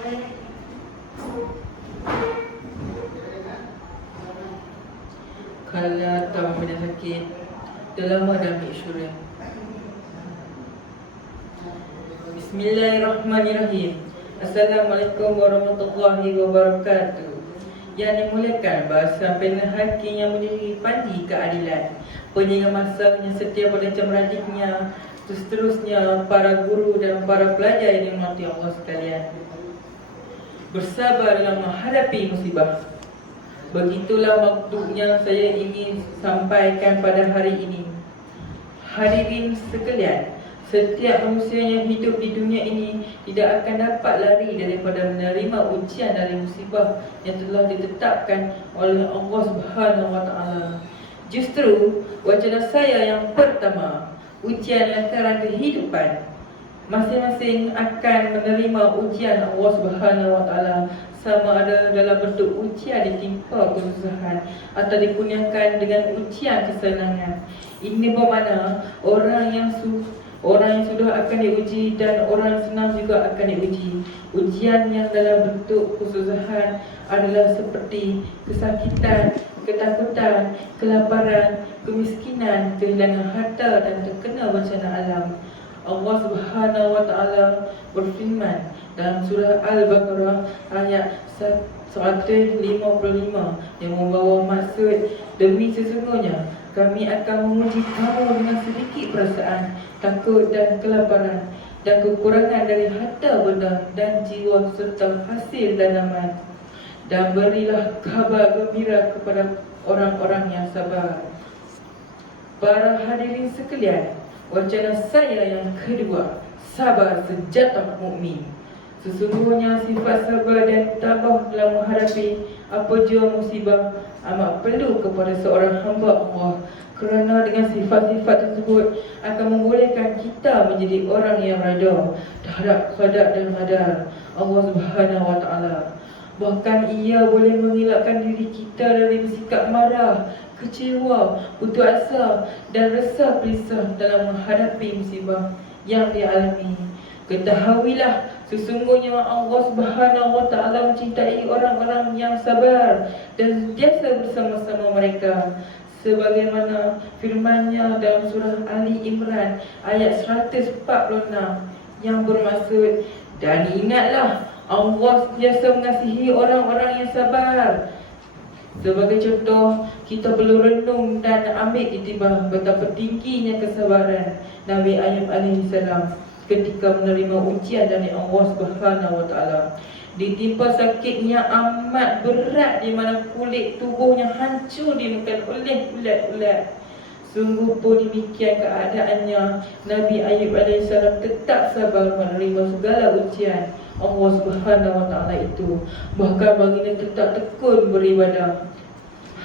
Kalau tak punya sakit, dah lama dah ambil insurans. Bismillahirrahmanirrahim. Assalamualaikum warahmatullahi wabarakatuh. Yang dimuliakan bahasa pimpinan hakim yang menjadi panji keadilan, penjaga masa yang setia pada camradiknya, seterusnya para guru dan para pelajar yang dimati Allah sekalian. Bersabar dalam menghadapi musibah. Begitulah maksud yang saya ingin sampaikan pada hari ini. Hadirin sekalian, setiap manusia yang hidup di dunia ini tidak akan dapat lari daripada menerima ujian dari musibah yang telah ditetapkan oleh Allah Subhanahu Wa Taala. Justru wacana saya yang pertama, ujian lantaran kehidupan. Masing-masing akan menerima ujian Allah Subhanahu Wa Taala, sama ada dalam bentuk ujian ditimpa kesusahan atau dikurniakan dengan ujian kesenangan. Ini bermakna orang yang sudah akan diuji dan orang senang juga akan diuji. Ujian yang dalam bentuk kesusahan adalah seperti kesakitan, ketakutan, kelaparan, kemiskinan, kehilangan harta dan terkena bencana alam. Allah Subhanahu Wa Taala berfirman dalam surah Al-Baqarah ayat 155 yang membawa maksud, demi sesungguhnya kami akan menguji kamu dengan sedikit perasaan takut dan kelaparan dan kekurangan dari harta benda dan jiwa serta hasil tanaman, dan berilah kabar gembira kepada orang-orang yang sabar. Para hadirin sekalian, wacana saya yang kedua, sabar senjata mukmin. Sesungguhnya sifat sabar dan tabah dalam menghadapi apa jua musibah amat perlu kepada seorang hamba Allah, kerana dengan sifat-sifat tersebut akan membolehkan kita menjadi orang yang reda terhadap qada dan qadar Allah Subhanahu Wa Taala. Bahkan ia boleh mengelakkan diri kita dari bersikap marah, kecewa, putus asa dan rasa gelisah dalam menghadapi musibah yang dialami. Ketahuilah, sesungguhnya Allah Subhanahu Wa Taala mencintai orang-orang yang sabar dan sentiasa bersama-sama mereka, sebagaimana firman-Nya dalam surah Ali Imran ayat 146 yang bermaksud, dan ingatlah Allah sentiasa mengasihi orang-orang yang sabar. Sebagai contoh, kita perlu renung dan ambil iktibar betapa tingginya kesabaran Nabi Ayub AS ketika menerima ujian dari Allah Subhanahu Wa Taala. Ditimpa sakitnya amat berat di mana kulit tubuhnya hancur dimakan oleh ulat-ulat. Sungguh pun demikian keadaannya, Nabi Ayub AS tetap sabar menerima segala ujian Allah Subhanahu Wa Taala itu. Bahkan baginda tetap tekun beribadah.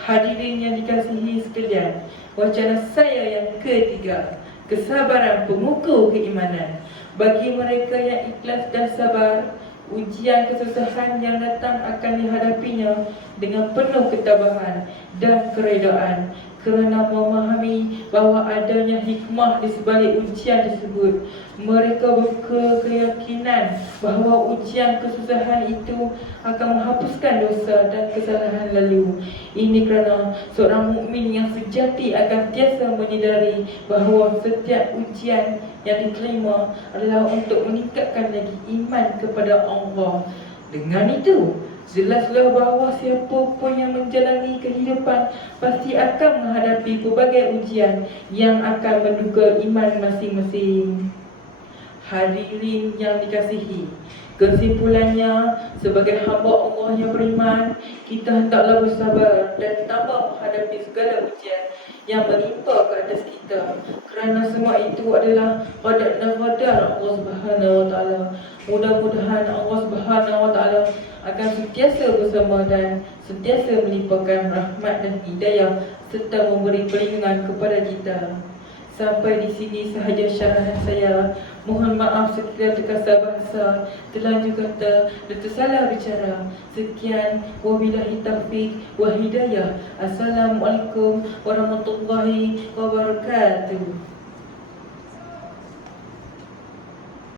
Hadirin yang dikasihi sekalian, wacana saya yang ketiga, kesabaran pengukur keimanan. Bagi mereka yang ikhlas dan sabar, ujian kesusahan yang datang akan dihadapinya dengan penuh ketabahan dan keredaan, kerana memahami bahawa adanya hikmah di sebalik ujian tersebut. Mereka berkeyakinan bahawa ujian kesusahan itu akan menghapuskan dosa dan kesalahan lalu. Ini kerana seorang mukmin yang sejati akan tiasa menyedari bahawa setiap ujian yang diterima adalah untuk meningkatkan lagi iman kepada Allah. Dengan itu, jelaslah bahawa siapa pun yang menjalani kehidupan pasti akan menghadapi pelbagai ujian yang akan menduga iman masing-masing. Hadirin yang dikasihi, kesimpulannya, sebagai hamba Allah yang beriman, kita hendaklah bersabar dan tabah menghadapi segala ujian yang menimpa ke atas kita, kerana semua itu adalah qada dan qadar Allah Subhanahu Wa Taala. Mudah-mudahan Allah Subhanahu Wa Taala akan sentiasa bersama dan sentiasa melimpahkan rahmat dan hidayah serta memberi perlindungan kepada kita. Sampai di sini sahaja syarahan saya. Mohon maaf sekiranya terkasar bahasa, terlanjur kata dan tersalah bicara. Sekian, wabillahi taufiq wa hidayah. Assalamualaikum warahmatullahi wabarakatuh.